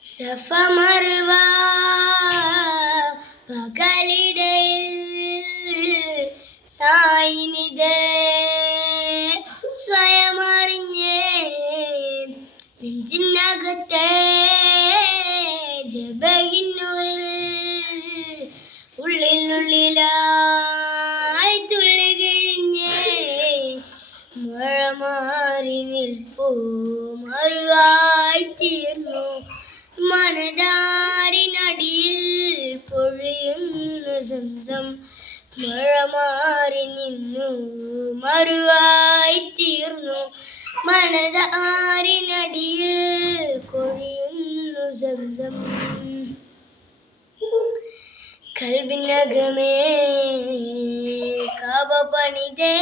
സഫ മർവ പകലിടയിൽ സായിനിത് സ്വയമറിഞ്ഞ് നെഞ്ചിനകത്തെ ജബഹിന്നൂരിൽ ഉള്ളിനുള്ളിലായി തുള്ളി കിഴിഞ്ഞ് മഴ മാറി നിൽപ്പൂ മറുവായി തീർന്നു മനതാരിനടിയിൽ പൊഴിയുന്നു സംസം മഴ മാറി നിന്നു മറുവായി തീർന്നു മനതാരിനടിയിൽ പൊഴിയുന്നു സംസം കൽബിനകമേ കാബ പണിതേ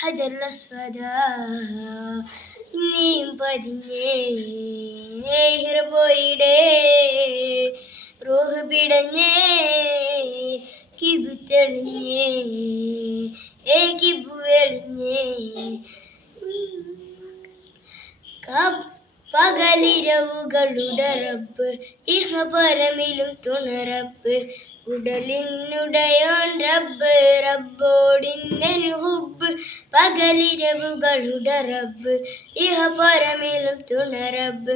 ഹജർ അസ്വദ ഇനിയും പതിഞ്ഞേ ഹിറബോയിടെ റൂഹ് പിടഞ്ഞേ കിബു തെളിഞ്ഞേ കിബു എളിഞ്ഞേ പകലിരവുകളുടെ റബ്ബ് ഇഹപരമിലും തുണറബ്ബ് ഉടലിനുടയോൻ റബ്ബ് റബ്ബോടിന്നൻ ഹുബ്ബ് പകലിരവുകളുടെ റബ്ബ് ഇഹപരമിലും തുണറബ്ബ്